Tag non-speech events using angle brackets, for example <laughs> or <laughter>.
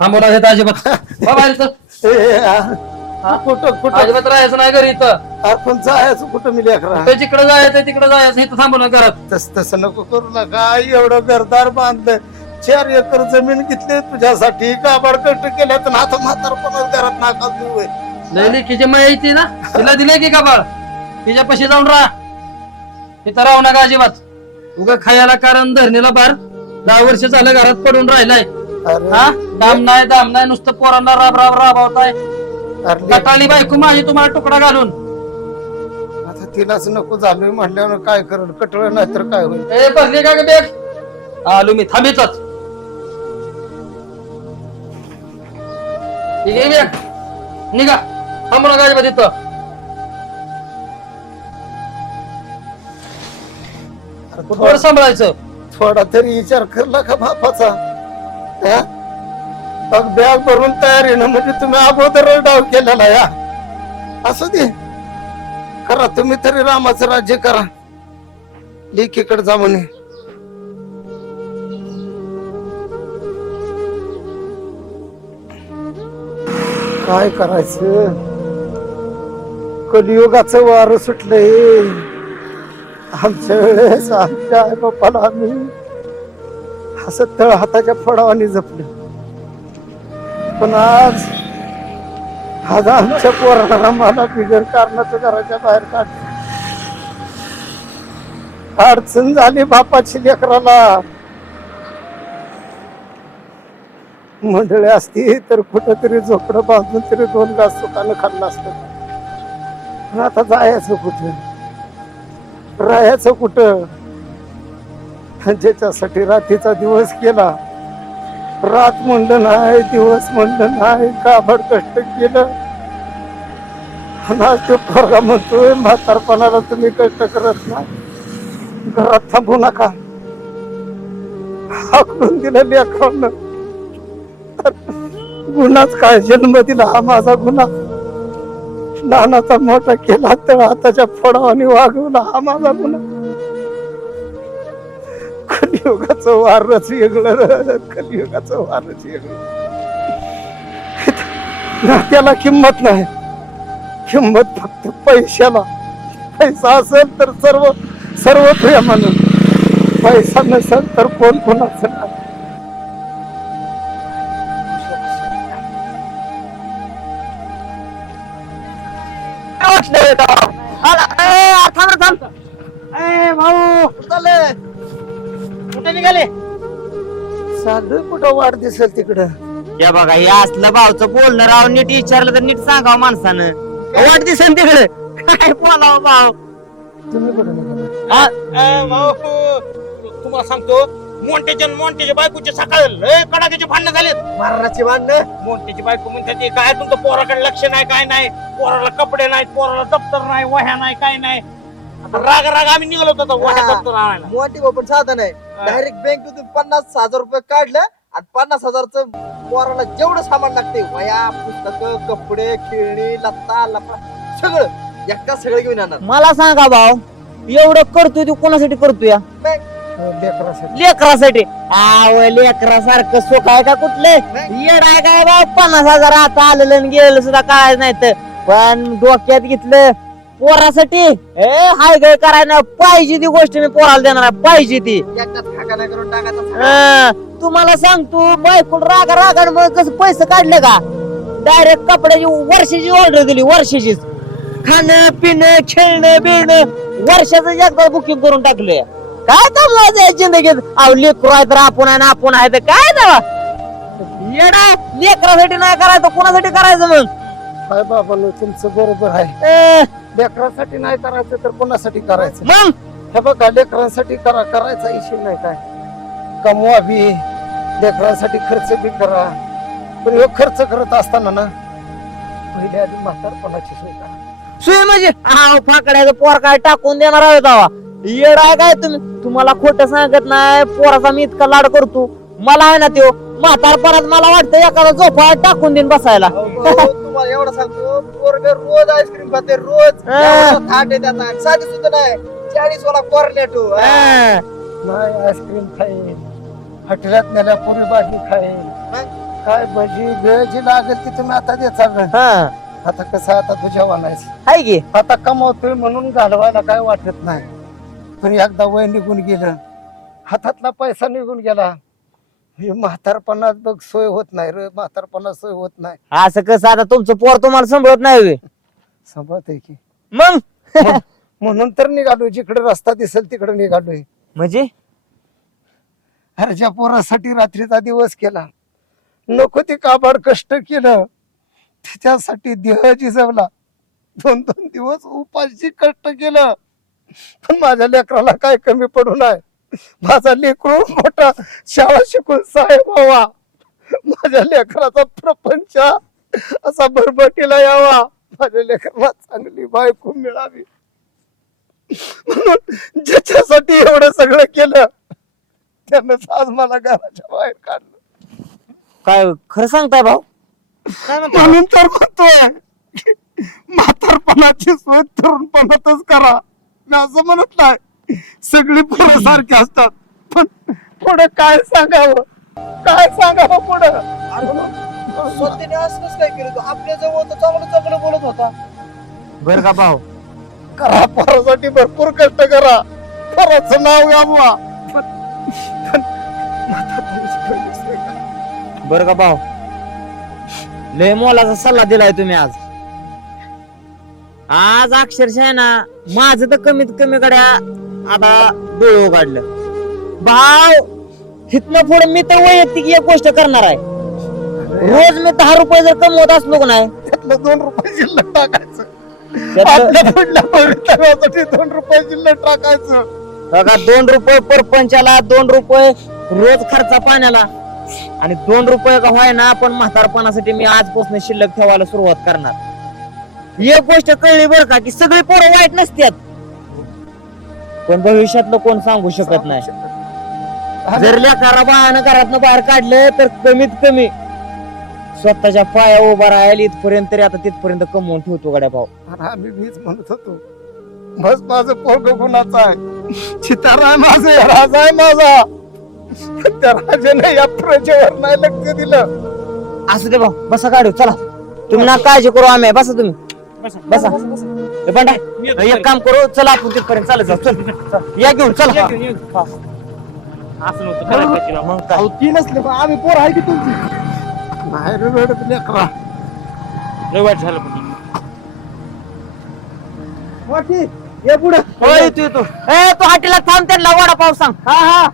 थांबवला घेत अजिबात. <laughs> हो बाहेर इथं. कुठं कुठं? अजिबात राहायचं नाही घरी इथं. अरे पण जायचं कुठं मी लेकरा? जिकडे जायचं तिकडे जायचं. इथं थांबवलं घरात. तस तसं नको करू नका. एवढं घरदार बांधलं चार एकर जमीन घेतली तुझ्यासाठी काबाड कष्ट केल्या तर आता म्हातारपणाच घरात नाका देऊ लय लेखीची माहिती ना. तिला दिलंय की कपाळ तिच्या पशी जाऊन राहा. इथं राहू नका अजिबात. उगा खायला कारण धरणीला बार. दहा वर्ष झालं घरात पडून राहिलाय. हा? दाम नाही दाम नाही नुसतं पोरांना राब राब राबवताय. अरे. कटाळी बायको माझी तुम्हाला तुकडा घालून. आता तिलाच नको झालोय म्हटल्यावर काय करल? कटळ नाही तर काय होईल? ए बसली का ग बेग? आलो मी बेग निघा. थांबू नका अजिबात इथं. अरे थोडं थोडा सांभाळायचं. थोडा तरी विचार करला का बापाचा? मग बॅग भरून तयारीनं म्हणजे तुम्ही अगोदर डाव केलेला या असू दे. करा तुम्ही तरी रामाचं राज्य करा. लेकीकडे जा म्हणे. काय करायचं? कलियुगाचं वार सुटलंय. आमच्या वेळेस आमच्या आई बाप्पाला आम्ही असं तळ हाताच्या फडावानी जपलं. पण आज आज आमच्या पोराला मला बिगर कारणाचं घराच्या बाहेर काढ अडचण झाली बापाची लेकराला. मंडळी असती तर कुठंतरी झोपडं बांधून तरी दोन गास सुकानं खाल्लं असतं. पण आता जायचं कुठं? राहायचं कुठं? ज्याच्यासाठी रात्रीचा दिवस केला. रात म्हणलं नाही दिवस म्हणलं नाही काबड कष्ट केलं. आज तो पोरगा म्हणतोय म्हातारपणाला तुम्ही कष्ट करत नाही. घरात थांबू नका. हाकडून दिलं लेखावलं गुन्हाच काय? जन्म दिला हा माझा गुन्हा. लहानाचा मोठा केला तर हाताच्या फोडावाने वागवला हा माझा गुन्हा. कलियुगाचं वारच वेगळं. कलियुगाचं वारच वेगळं. त्याला किंमत नाही. किंमत फक्त पैशाला. पैसा असेल तर सर्व सर्व म्हणून. पैसा नसेल तर कोण कोणाचं नाही. भाऊ. कुठे निघाले. साधं कुठं वाढ दिसेल तिकडं? या बघा हे असलं भाऊचं बोलणं राव नीट विचारलं तर नीट सांगावं माणसानं. वाट दिसन तिकडे. काय बोलावं भाऊ? तुम्ही कुठं निघाला? तुम्हाला सांगतो मोंटेच्या मोंटेच्या बायकोचे सकाळ लय कडाक्याचे भांडणं झालेत. महाराजाची भांडणं? मोंटेची बायको म्हणते ते काय तुमचं पोराकडे लक्ष नाही काय नाही? पोराला कपडे नाहीत पोराला दप्तर नाही वह्या नाही काय नाही? आता राग राग आम्ही निघालो होतो आता वह्या हा. दप्तर आणायला. मोठी पण साधन आहे डायरेक्ट बँकेतून पन्नास हजार रुपये काढलं आणि पन्नास हजारचं पोराला जेवढं सामान लागते वया पुस्तक कपडे खेळणी लत्ता लपा सगळं एकटा सगळं घेऊन येणार. मला सांगा भाऊ एवढं करतोय तू कोणासाठी करतोय? या? लेकरासाठी. लेकरासाठी. आव लेकरासारखं सुख आहे का कुठले? येड आहे काय भाऊ? पन्नास हजार आता आलेलं आणि गेलेलं सुद्धा काय नाही तर पण डोक्यात घेतलं पोरासाठी? ए हाय गय करायला पाहिजे ती गोष्ट मी पोराला देणार आहे, पाहिजे ती. करून टाकायचा अं, तुम्हाला सांगतो बायकोन रागा रागांमुळे कसं पैसे काढले का? डायरेक्ट कपड्याची वर्षाची ऑर्डर दिली वर्षाचीच. खाणं पिणं खेळणं बिळणं वर्षाचं एकदा बुकिंग करून टाकलंय. काय तर मजा आहे जिंदगीत? अहो लेकरू आहे तर आपण आहे ना आपण आहे तर काय ना? येडा लेकरासाठी नाही करायचं कोणासाठी करायचं मग? काय बाबांनो तुमचं बरोबर आहे. अं, लेकरांसाठी नाही करायचं तर कोणासाठी करायचं? मग? हे बघा लेकरांसाठी करा करायचा इशू नाही काय? कमवा बी लेकरांसाठी खर्च बी करा. पण ह्यो खर्च करत असताना ना पहिले आधी म्हातारपणाची सोय करा. सुय म्हणजे? हा फाकड्याचं पोर काय टाकून देणार आहे तवा येड आहे काय तुम्ही? तुम्हाला खोट सांगत नाही पोराचा मी इतका लाड करतो. मला आहे ना त्यो म्हातारपणात मला वाटतं एखादा झोपा टाकून देईन बसायला. तुम्हाला एवढं सांगतो पोरग रोज आईस्क्रीम खाते रोज. हा. एवढं थाट आहे त्याचा. साधी सुद्धा नाही. चाळीस वाला कॉर्नेटो हा. नाही आईस्क्रीम खाईन. हॉटेलात नेल्या पुरी भाजी खाईन. काय भजी भेजी लागेल ती तुम्ही आता देता ना. हा. आता कसं आहे, आता तुझ्या वानायचं हाय की. आता कमवतोय म्हणून घालवायला काय वाटत नाही. पण एकदा वय निघून गेलं. हातातला पैसा निघून गेला. हे म्हातारपणात बघ सोय होत नाही रे. म्हातारपणात सोय होत नाही. असं कसं आता तुमचं पोर तुम्हाला सांभाळत नाही होय. संभळत आहे की. मग? म्हण- म्हणून तर निघालोय. जिकडे रस्ता दिसेल तिकडे निघालोय. म्हणजे? अरे ज्या पोरासाठी रात्रीचा दिवस केला नको ते काबाड कष्ट केलं. त्याच्यासाठी देह जिजवला. दोन दोन दिवस उपाशी कष्ट केलं. पण माझ्या लेकराला काय कमी पडू नये? माझा लेकरू मोठा शाळा शिकून साहेब व्हावा. माझ्या लेकराचा प्रपंच असा भरभटीला यावा. माझ्या लेकराला चांगली बायको मिळावी. म्हणून ज्याच्यासाठी एवढं सगळं केलं त्यानं आज मला घराच्या बाहेर काढलं. काय खरं सांगताय भाऊ? काय? म्हणून तर म्हणतोय म्हातारपणाची सोय तरुणपणातच करा. मी असं म्हणत नाही. सगळी पोरं सारखी असतात. पण पुढे काय सांगावं? काय सांगावं पुढं? स्वतःने असंच काय केलं तू? आपल्या जवळ तर चांगलं चांगलं बोलत होता. बरं का भाऊ? करा पोरासाठी भरपूर कष्ट करा. पोराचं नाव करा. बरं का भाऊ? लय मोलाचा सल्ला दिलाय तुम्ही आज. आज अक्षरशः आहे ना माझं तर कमीत कमी गड्या आता डोळं काढलं भाव हिथनं पुढे मी तर वैयक्तिक एक गोष्ट करणार आहे. रोज मी दहा रुपये जर कमवत असलो का नाही त्यातलं दोन रुपये शिल्लक टाकायचं. त्यातलं- आपल्या पुढल्या भवितव्यासाठी दोन रुपये शिल्लक टाकायचं. बघा दोन रुपये परपंचाला दोन रुपये रोज खर्चा पाण्याला आणि दोन रुपये का व्हाय ना पण म्हातारपणासाठी मी आजपासून शिल्लक ठेवायला सुरुवात करणार. एक गोष्ट कळली बरं का की सगळे पोरं वाईट नसतात. पण भविष्यातलं कोण सांगू शकत नाही. जर लेकरा बाळानं घरातनं बाहेर काढलं तर कमीत कमी स्वतःच्या पाया उभा राहायला इथपर्यंत तरी आता तिथपर्यंत कमवून ठेवतो गड्या भाऊ. आम्ही मीच म्हणत होतो. बस माझं पोरग गुणाचं आहे? चितार आहे माझं हे राज आहे माझा. त्या राजाने या प्रजेवर नाही लक्ष दिलं. असू दे भाऊ बसा गाडी चला. तुम्ही ना काळजी करू आम्ही बसा तुम्ही. बसा ए, बंडा एक काम करू चला आपण तिथपर्यंत चालत जाऊ. चल चल. या घेऊन चला. हा. असं नव्हतं करायला पाहिजे राव. मग काय? ती नसले पण आम्ही पोर आहे की तुमची? नाही रे रडत लेकरा. लय वाईट झालं पण. ये पुढे. तू. ए तू हाटीला थांब त्यांना वडापाव सांग. हा हा.